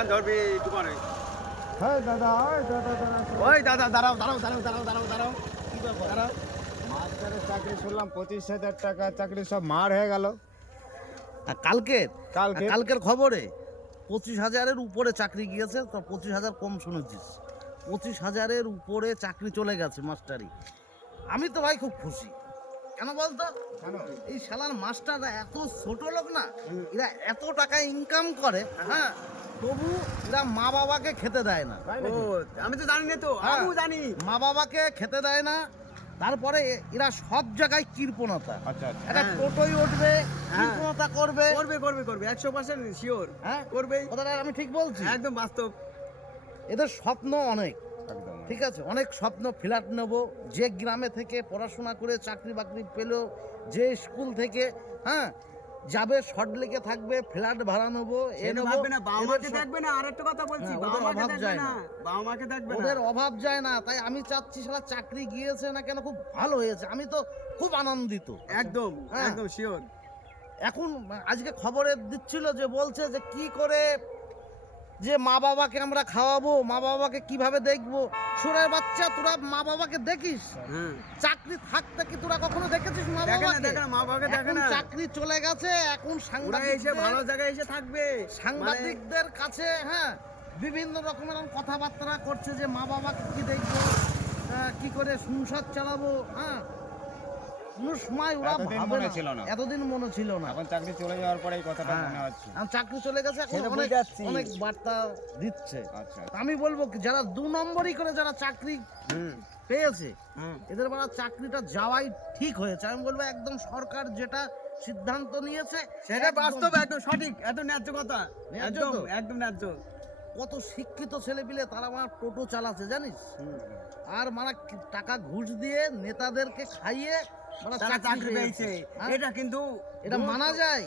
দোকান ধরবি দোকানে হ্যাঁ দাদা ওই দাদা ওই দাদা দাঁড়াও দাঁড়াও দাঁড়াও দাঁড়াও দাঁড়াও দাঁড়াও। দাঁড়াও। মাস্টারের চাকরি শুনলাম পঁচিশ হাজার টাকা চাকরি সব মার হয়ে গেল। কালকের কালকে? কালকের খবরে? পঁচিশ হাজারের উপরে চাকরি গিয়েছে তো পঁচিশ হাজার কম শুনেছিস। পঁচিশ হাজারের উপরে চাকরি চলে গেছে মাস্টারি। আমি তো ভাই খুব খুশি। কেন বলতো? এই শালার মাস্টাররা এত ছোট লোক না এরা এত টাকা ইনকাম করে হ্যাঁ? তবু এরা মা বাবাকে খেতে দেয় না। ও আমি তো জানি না তো হ্যাঁ। আমিও জানি। মা বাবাকে খেতে দেয় না তারপরে এরা সব জায়গায় কৃপণতা। আচ্ছা আচ্ছা। একটা হ্যাঁ। টোটোই উঠবে হ্যাঁ। কৃপণতা করবে। করবে করবে করবে একশো পার্সেন্ট শিওর হ্যাঁ? করবেই। কথাটা আমি ঠিক বলছি? একদম বাস্তব। এদের স্বপ্ন অনেক। ঠিক আছে অনেক স্বপ্ন ফ্ল্যাট নেব। যে গ্রামে থেকে পড়াশোনা করে চাকরি বাকরি পেল যে স্কুল থেকে হ্যাঁ যাবে শর্ট লেগে থাকবে ফ্ল্যাট ভাড়া নেব এ নেব না বাবা মাকে দেখবে না আর একটা কথা বলছি হ্যাঁ, বাবা ওদের মাকে অভাব দেখবে যায় না না। বাবা মাকে দেখবে ওদের অভাব যায় না তাই আমি চাচ্ছি সারা চাকরি গিয়েছে না কেন খুব ভালো হয়েছে আমি তো খুব আনন্দিত একদম হ্যাঁ। একদম শিওর এখন আজকে খবরে দিচ্ছিল যে বলছে যে কি করে যে মা বাবাকে আমরা খাওয়াবো মা বাবাকে কীভাবে দেখব? সুরের বাচ্চা তোরা মা বাবাকে দেখিস? চাকরি থাকতে কি তোরা কখনো দেখেছিস মা বাবাকে? দেখে না মা বাবাকে দেখে না। চাকরি চলে গেছে এখন ওরা এসে সাংবাদিকদের ভালো জায়গায় এসে থাকবে। সাংবাদিকদের কাছে হ্যাঁ বিভিন্ন রকমের কথাবার্তা করছে যে মা বাবাকে কি দেখব? কি করে সংসার চালাবো? হ্যাঁ কোনো সময় ওরা ভাবে না। ছিল না। এতদিন মনে ছিল না। এখন চাকরি চলে যাওয়ার পরে এই কথাটা হ্যাঁ। মনে হচ্ছে। চাকরি চলে গেছে এখন অনেক অনেক বার্তা দিচ্ছে। আচ্ছা আমি বলব যারা দু নম্বরই করে যারা চাকরি হুম। পেয়েছে এদের বেলা চাকরিটা যাওয়াই ঠিক হয়েছে। আমি বলব একদম সরকার যেটা সিদ্ধান্ত নিয়েছে সেটা বাস্তব একদম সঠিক একদম ন্যায্য কথা। একদম একদম ন্যায্য। কত শিক্ষিত ছেলে পিলে তারা আমার টোটো চালাচ্ছে জানিস আর মানে টাকা ঘুষ দিয়ে নেতাদেরকে খাইয়ে মানে চাকরি পেয়েছে হ্যাঁ? এটা কিন্তু এটা মানা যায়।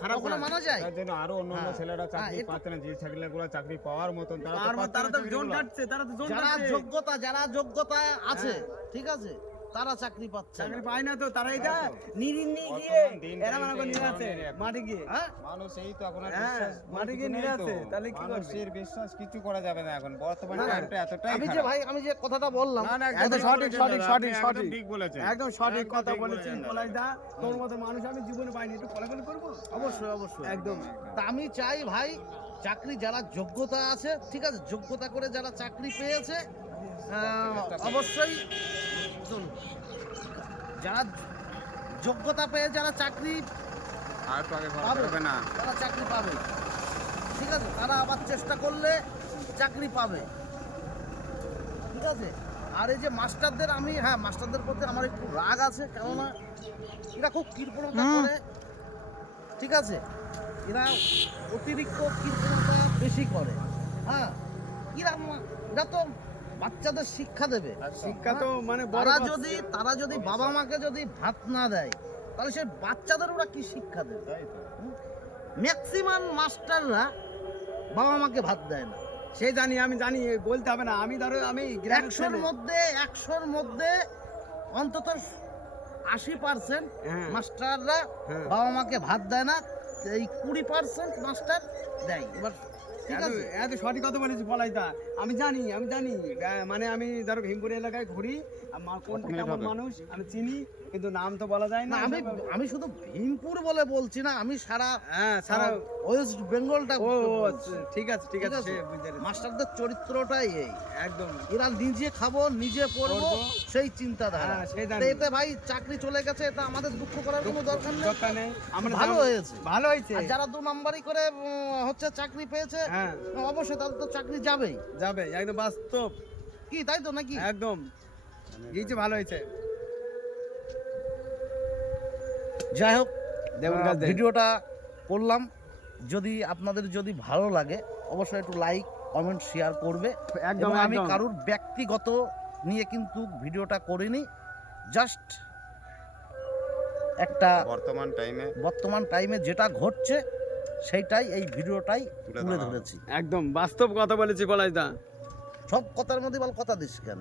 খারাপ না। মানা যায় তার জন্য আরও অন্য অন্য হ্যাঁ। ছেলেরা চাকরি হ্যাঁ, পাচ্ছে না যে ছেলেগুলো চাকরি পাওয়ার মতন তারা আর তো পাচ্ছে তারা তো জোন কাটছে তারা তো জোন যারা যোগ্যতা যারা যোগ্যতা আছে। ঠিক আছে তারা চাকরি পাচ্ছে চাকরি পায় না তো তারা এটা হ্যাঁ তো। নিরিন নিয়ে গিয়ে এরা মনে আছে। মাঠে গিয়ে হ্যাঁ মানুষ এই তো এখন হ্যাঁ, বিশ্বাস মাঠে কিছু গিয়ে নিয়ে। আসে, তাহলে কি করবে? মানুষের বিশ্বাস কিছু করা যাবে না এখন বর্তমান। টাইমটা এতটাই আমি যে ভাই আমি যে কথাটা বললাম না, না, একদম সঠিক, সঠিক, সঠিক, সঠিক। ঠিক বলেছেন একদম সঠিক কথা বলেছেন বলেছেন দা তোর মতো মানুষ আমি জীবনে পাইনি একটু ফলাফল করব অবশ্যই অবশ্যই একদম তা আমি চাই ভাই চাকরি যারা যোগ্যতা আছে ঠিক আছে যোগ্যতা করে যারা চাকরি পেয়েছে অবশ্যই চলুন যারা যোগ্যতা পেয়ে যারা চাকরি আর তো আগে পাবে। না। তারা চাকরি পাবে। ঠিক আছে? তারা আবার চেষ্টা করলে চাকরি পাবে। ঠিক আছে? আর এই যে মাস্টারদের আমি হ্যাঁ মাস্টারদের প্রতি আমার একটু রাগ আছে কেননা এরা খুব কৃপণতা করে। ঠিক আছে? এরা অতিরিক্ত কৃপণতা বেশি করে। হ্যাঁ এরা এরা তো বাচ্চাদের শিক্ষা দেবে। শিক্ষা তো মানে বড় তারা যদি তারা যদি বাবা মাকে যদি ভাত না দেয় তাহলে সে বাচ্চাদের ওরা কি শিক্ষা দেবে? ম্যাক্সিমাম মাস্টাররা বাবা মাকে ভাত দেয় না। সে জানি আমি জানি বলতে হবে না। আমি ধরো আমি একশোর মধ্যে একশোর মধ্যে অন্তত আশি পার্সেন্ট হ্যাঁ। মাস্টাররা হ্যাঁ। বাবা মাকে ভাত দেয় না। এই কুড়ি পার্সেন্ট মাস্টার দেয়। এবার ঠিক আছে? এত সঠিক কথা বলেছি পলাইদা আমি জানি আমি জানি। মানে আমি ধরো ভীমপুর এলাকায় ঘুরি কোন কেমন মানুষ আমি চিনি কিন্তু নাম তো বলা যায় না। আমি আমি শুধু ভীমপুর বলে বলছি না আমি সারা হ্যাঁ সারা ওয়েস্ট বেঙ্গলটা ও ও, ঠিক আছে ঠিক আছে। মাস্টারদের চরিত্রটাই এই। একদম। এরা নিজে খাব নিজে পড়ব। সেই চিন্তাধারা। হ্যাঁ, এতে ভাই চাকরি চলে গেছে এটা আমাদের দুঃখ করার কোনো দরকার নেই। দরকার নেই। আমরা ভালো হয়েছে। ভালো হয়েছে। যারা দু নাম্বারই করে হচ্ছে চাকরি পেয়েছে হ্যাঁ। অবশ্যই তাদের তো চাকরি যাবেই। যাবে একদম বাস্তব। কি তাই তো নাকি? একদম। গিয়েছে ভালো হয়েছে। যাই হোক। ভিডিওটা করলাম। যদি আপনাদের যদি ভালো লাগে অবশ্যই একটু লাইক কমেন্ট শেয়ার করবে। একদম আমি। কারুর ব্যক্তিগত নিয়ে কিন্তু ভিডিওটা করিনি। জাস্ট একটা বর্তমান টাইমে বর্তমান টাইমে যেটা ঘটছে সেইটাই এই ভিডিওটাই তুলে ধরেছি। একদম বাস্তব কথা বলেছি বলাই দা সব কথার মধ্যে বল কথা দিস কেন?